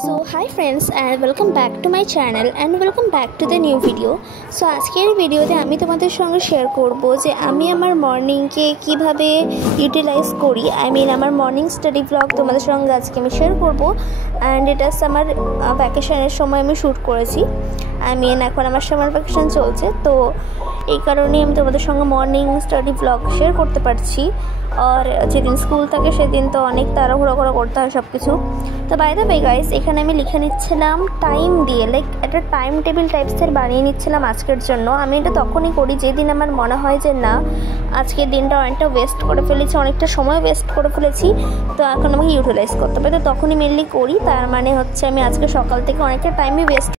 So hi friends and welcome back to my channel and welcome back to the new video. So আজকের ভিডিওতে আমি তোমাদের সঙ্গে share করব যে আমি আমার মর্নিং কে কিভাবে ইউটিলাইজ করি। আমার মর্নিং স্টাডি ব্লগ তোমাদের সঙ্গে আজকে আমি শেয়ার করব এন্ড এটা আমার ভ্যাকেশনের সময় আমি শুট করেছি। এখন আমার সামার ভ্যাকেশন চলছে, তো এই কারণে আমি তোমাদের সঙ্গে মর্নিং স্টাডি ব্লগ শেয়ার করতে পারছি। আর যেদিন স্কুল থাকে সেদিন তো অনেক তাড়াহুড়ো করতে হয় সব কিছু। তো বাই দ্য ওয়ে গাইস, এখানে আমি লিখে নিচ্ছিলাম টাইম দিয়ে, লাইক একটা টাইম টেবিল টাইপসের বানিয়ে নিচ্ছিলাম আজকের জন্য। আমি এটা তখনই করি যেদিন আমার মনে হয় যে না, আজকের দিনটা অনেকটা ওয়েস্ট করে ফেলেছি, অনেকটা সময় ওয়েস্ট করে ফেলেছি, তো এখন আমাকে ইউটিলাইজ করতে হবে। তো তখনই মেনলি করি। তার মানে হচ্ছে আমি আজকে সকাল থেকে অনেকটা টাইমই ওয়েস্ট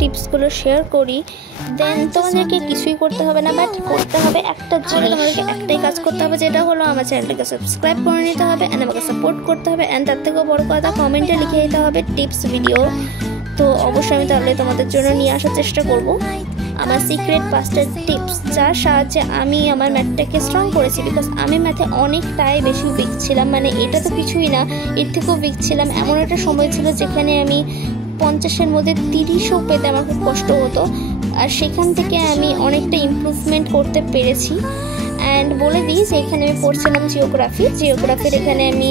টিপসগুলো শেয়ার করি। দেন তোমাদেরকে কিছুই করতে হবে না, বাট করতে হবে একটা জিনিস। তোমাদেরকে একটাই কাজ করতে হবে, যেটা হলো আমার চ্যানেলটাকে সাবস্ক্রাইব করে নিতে হবে অ্যান্ড আমাকে সাপোর্ট করতে হবে। অ্যান্ড তার থেকেও বড় কথা, কমেন্টে লিখে দিতে হবে টিপস ভিডিও। তো অবশ্যই আমি তাহলে তোমাদের জন্য নিয়ে আসার চেষ্টা করব আমার সিক্রেট 5টা টিপস, যার সাহায্যে আমি আমার ম্যাথটাকে স্ট্রং করেছি। বিকজ আমি ম্যাথে অনেকটাই বেশি উইক ছিলাম, মানে এটা তো কিছুই না, এর থেকেও উইক ছিলাম। এমন একটা সময় ছিল যেখানে আমি 50-এর মধ্যে 30ও পেতে আমার খুব কষ্ট হতো। আর সেখান থেকে আমি অনেকটা ইমপ্রুভমেন্ট করতে পেরেছি। অ্যান্ড বলে দিই যে এখানে আমি পড়ছিলাম জিওগ্রাফির এখানে আমি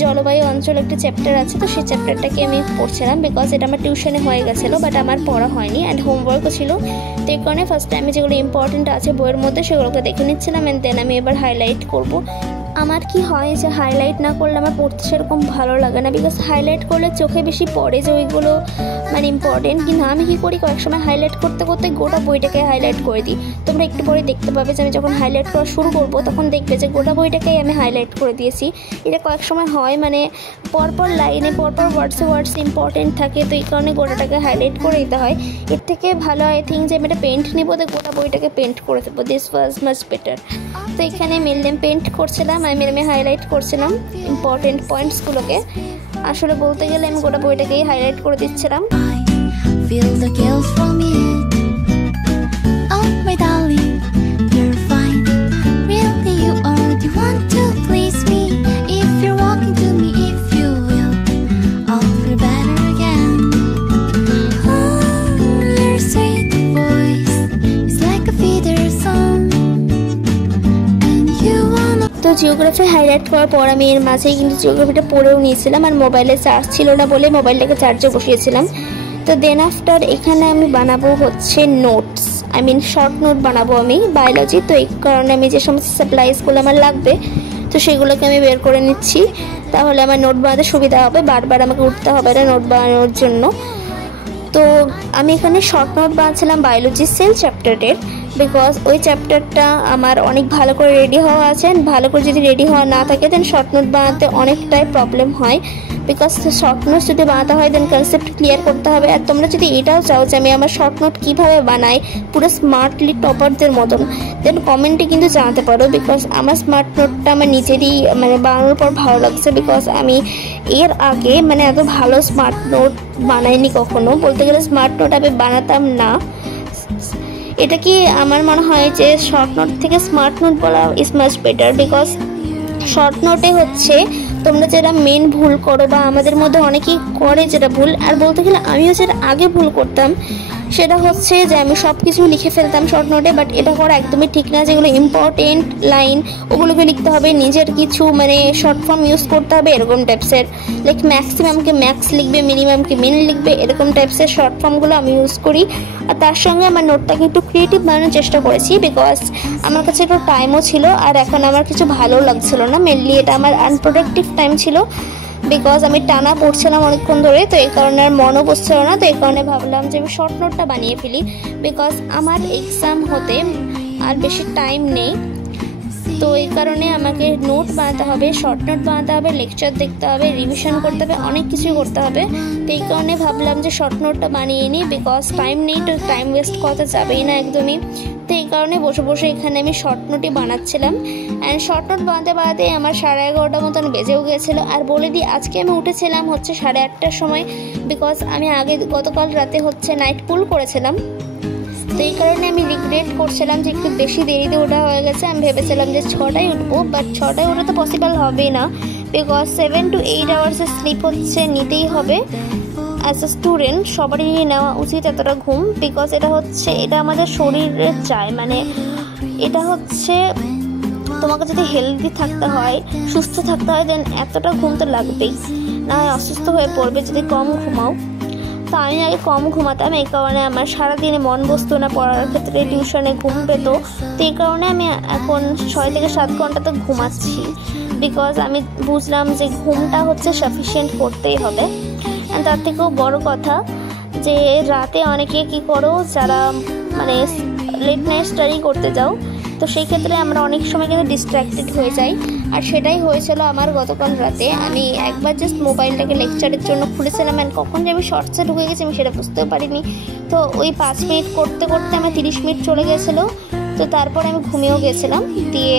জলবায়ু অঞ্চল একটা চ্যাপ্টার আছে, তো সেই চ্যাপ্টারটাকে আমি পড়ছিলাম বিকজ এটা আমার টিউশনে হয়ে গেছিলো, বাট আমার পড়া হয়নি অ্যান্ড হোমওয়ার্কও ছিল। তো এই কারণে ফার্স্টে আমি যেগুলো ইম্পর্টেন্ট আছে বইয়ের মধ্যে সেগুলোকে দেখে নিচ্ছিলাম অ্যান্ড দেন আমি এবার হাইলাইট করব। আমার কি হয় যে হাইলাইট না করলে আমার পড়তে সেরকম ভালো লাগে না, বিকজ হাইলাইট করলে চোখে বেশি পড়ে যে ওইগুলো ইম্পর্টেন্ট। কিন্তু আমি কী করি, কয়েক সময় হাইলাইট করতে করতে গোটা বইটাকে হাইলাইট করে দিই। তোমরা একটু পরে দেখতে পাবে যে আমি যখন হাইলাইট করা শুরু করবো তখন দেখবে যে গোটা বইটাকেই আমি হাইলাইট করে দিয়েছি। এটা কয়েক সময় হয়, পরপর লাইনে পরপর ওয়ার্ডস ইম্পর্টেন্ট থাকে, তো এই কারণে গোটাটাকে হাইলাইট করে দিতে হয়। এর থেকে ভালো আই থিঙ্ক যে আমি একটা পেন্ট নেবো, তো গোটা বইটাকে পেন্ট করে দেবো। This was much better. তো এখানে মেনলি পেন্ট করছিলাম, আমি হাইলাইট করছিলাম ইম্পর্টেন্ট পয়েন্টসগুলোকে। আসলে বলতে গেলে আমি গোটা বইটাকেই হাইলাইট করে দিচ্ছিলাম। তো জিওগ্রাফি হাইলাইট করার পর আমি এর মাঝেই কিন্তু জিওগ্রাফিটা পড়েও নিয়েছিলাম, আর মোবাইলে চার্জ ছিল না বলে মোবাইলটাকে চার্জে বসিয়েছিলাম। তো দেন আফটার এখানে আমি বানাবো হচ্ছে নোটস, শর্ট নোট বানাবো আমি বায়োলজি। তো এই কারণে আমি যে সমস্ত সাপ্লাইসগুলো আমার লাগবে তো সেগুলোকে আমি বের করে নিচ্ছি, তাহলে আমার নোট বানাতে সুবিধা হবে, বারবার আমাকে উঠতে হবে না নোট বানানোর জন্য। তো আমি এখানে শর্ট নোট বানাচ্ছিলাম বায়োলজি সেল চ্যাপ্টারের, বিকজ ওই চ্যাপ্টারটা আমার অনেক ভালো করে রেডি হওয়া আছে। ভালো করে যদি রেডি হওয়া না থাকে দেন শর্ট নোট বানাতে অনেকটাই প্রবলেম হয়, বিকজ শর্ট নোটস যদি বানাতে হয় দেন কনসেপ্ট ক্লিয়ার করতে হবে। আর তোমরা যদি এটাও চাও যে আমি আমার শর্ট নোট কীভাবে বানাই পুরো স্মার্টলি টপারদের মতন, দেন কমেন্টে কিন্তু জানাতে পারো। বিকজ আমার স্মার্ট নোটটা আমার নিজেরই মানে বানানোর পর ভালো লাগছে, বিকজ আমি এর আগে মানে এত ভালো স্মার্ট নোট বানাইনি কখনো। বলতে গেলে স্মার্ট নোট আমি বানাতাম না। এটা কি আমার মনে হয় যে শর্ট নোট থেকে স্মার্ট নোট বলা is much better, because short নোটে হচ্ছে তোমরা যেটা মেন ভুল করো বা আমাদের মধ্যে অনেকেই করে যেটা ভুল, আর বলতে গেলে আমিও যেটা আগে ভুল করতাম সেটা হচ্ছে যে আমি সব কিছু লিখে ফেলতাম শর্ট নোটে। বাট এটা করা একদমই ঠিক না। যেগুলো ইম্পর্টেন্ট লাইন ওগুলোকে লিখতে হবে, নিজের কিছু মানে শর্ট ফর্ম ইউজ করতে হবে এরকম টাইপসের। লাইক ম্যাক্সিমামকে ম্যাক্স লিখবে, মিনিমামকে মিন লিখবে, এরকম টাইপসের শর্ট ফর্মগুলো আমি ইউজ করি। আর তার সঙ্গে আমার নোটটাকে একটু ক্রিয়েটিভ বানানোর চেষ্টা করেছি, বিকজ আমার কাছে একটু টাইমও ছিল আর এখন আমার কিছু ভালো লাগছিল না। মেনলি এটা আমার আনপ্রোডাক্টিভ টাইম ছিল, বিকজ আমি টানা পড়ছিলাম অনেকক্ষণ ধরে, তো এই কারণে আর মনও বসছিল না। তো এই কারণে ভাবলাম যে আমি শর্ট নোটটা বানিয়ে ফেলি, বিকজ আমার এক্সাম হতে আর বেশি টাইম নেই। তো এই কারণে আমাকে নোট বানাতে হবে, শর্ট নোট বানাতে হবে, লেকচার দেখতে হবে, রিভিশন করতে হবে, অনেক কিছুই করতে হবে। তো এই কারণে ভাবলাম যে শর্ট নোটটা বানিয়ে নিই, বিকজ টাইম নেই, তো টাইম ওয়েস্ট করতে যাবেই না একদমই। তো এই কারণে বসে বসে এখানে আমি শর্ট নোটই বানাচ্ছিলাম। অ্যান্ড শর্ট নোট বানাতে বানাতে আমার 11:30 মতন বেজেও গিয়েছিলো। আর বলে দিই আজকে আমি উঠেছিলাম হচ্ছে 8:30টার সময়, বিকজ আমি গতকাল রাতে হচ্ছে নাইট পুল করেছিলাম। তো এই কারণে আমি রিগ্রেট করছিলাম যে একটু বেশি দেরিতে ওঠা হয়ে গেছে। আমি ভেবেছিলাম যে 6টায় উঠবো, বাট 6টায় ওঠা তো পসিবল হবেই না, বিকজ 7 to 8 আওয়ার্সের স্লিপ হচ্ছে নিতেই হবে। অ্যাজ এ স্টুডেন্ট সবারই নেওয়া উচিত এতটা ঘুম, বিকজ এটা আমাদের শরীরের চায়। মানে এটা হচ্ছে তোমাকে যদি হেলদি থাকতে হয়, সুস্থ থাকতে হয়, দেন এতটা ঘুম তো লাগবেই, না হয় অসুস্থ হয়ে পড়বে যদি কম ঘুমাও। তো আমি আগে কম ঘুমাতাম, এই কারণে আমার সারাদিনে মন বসতো না পড়ার ক্ষেত্রে, টিউশনে ঘুম পেত। তো এই কারণে আমি এখন 6 থেকে 7 ঘন্টা তো ঘুমাচ্ছি, বিকজ আমি বুঝলাম যে ঘুমটা হচ্ছে সাফিসিয়েন্ট করতেই হবে। আর তার থেকেও বড় কথা যে রাতে অনেকে কি করো যারা মানে লেট নাইট স্টাডি করতে যাও, তো সেই ক্ষেত্রে আমরা অনেক সময় কিন্তু ডিস্ট্র্যাক্টেড হয়ে যাই। আর সেটাই হয়েছিল আমার গতকাল রাতে। আমি একবার জাস্ট মোবাইলটাকে লেকচারের জন্য খুলেছিলাম, অ্যান্ড কখন যে আমি শর্টসে ঢুকে গেছি আমি সেটা বুঝতেও পারিনি। তো ওই 5 মিনিট করতে করতে আমার 30 মিনিট চলে গেছিলো। তো তারপরে আমি ঘুমিয়েও গেছিলাম। দিয়ে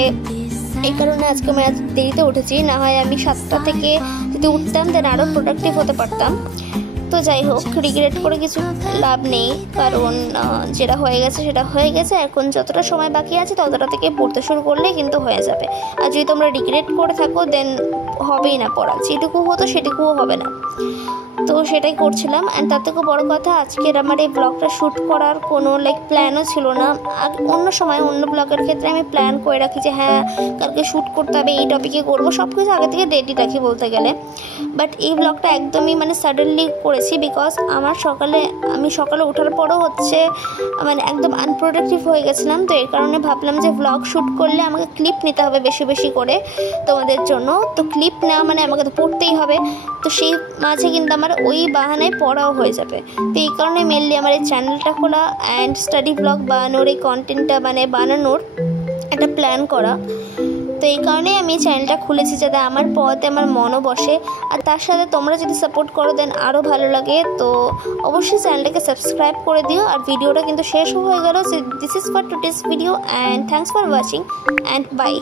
এই কারণে আজকে আমি আজ দেরিতে উঠেছি, না হয় আমি 7টা থেকে যদি উঠতাম দেন আরও প্রোডাক্টিভ হতে পারতাম। তো যাই হোক, রিগ্রেট করে কিছু লাভ নেই, কারণ যেটা হয়ে গেছে সেটা হয়ে গেছে। এখন যতটা সময় বাকি আছে ততটা থেকে পড়তে শুরু করলে কিন্তু হয়ে যাবে। আর যদি তোমরা রিগ্রেট করে থাকো দেন হবেই না পড়া, যেটুকু হতো সেটুকুও হবে না। তো সেটাই করছিলাম। অ্যান্ড তার থেকে বড়ো কথা আজকের আমার এই ব্লগটা শ্যুট করার কোনো প্ল্যানও ছিল না। আর অন্য সময় অন্য ব্লগের ক্ষেত্রে আমি প্ল্যান করে রাখি যে হ্যাঁ কালকে শ্যুট করতে হবে, এই টপিকে করবো, সব কিছু আগে থেকে রেডি রাখি বলতে গেলে। বাট এই ব্লগটা একদমই সাডেনলি করেছি, বিকজ আমি সকালে ওঠার পরও হচ্ছে একদম আনপ্রোডাক্টিভ হয়ে গেছিলাম। তো এই কারণে ভাবলাম যে ব্লগ শ্যুট করলে আমাকে ক্লিপ নিতে হবে বেশি বেশি করে তোমাদের জন্য। তো ক্লিপ নেওয়া আমাকে তো পড়তেই হবে, তো সেই মাঝে কিন্তু আমার ওই বাহানায় পড়াও হয়ে যাবে। তো এই কারণে মেনলি আমার এই চ্যানেলটা খোলা অ্যান্ড স্টাডি ব্লগ বানানোর এই কন্টেন্টটা বানানোর একটা প্ল্যান করা। তো এই কারণেই আমি চ্যানেলটা খুলেছি, যাতে আমার পথে আমার মনও বসে। আর তার সাথে তোমরা যদি সাপোর্ট করো দেন আরও ভালো লাগে। তো অবশ্যই চ্যানেলটাকে সাবস্ক্রাইব করে দিও। আর ভিডিওটা কিন্তু শেষ হয়ে গেল। This is for today's video and thanks for watching and by.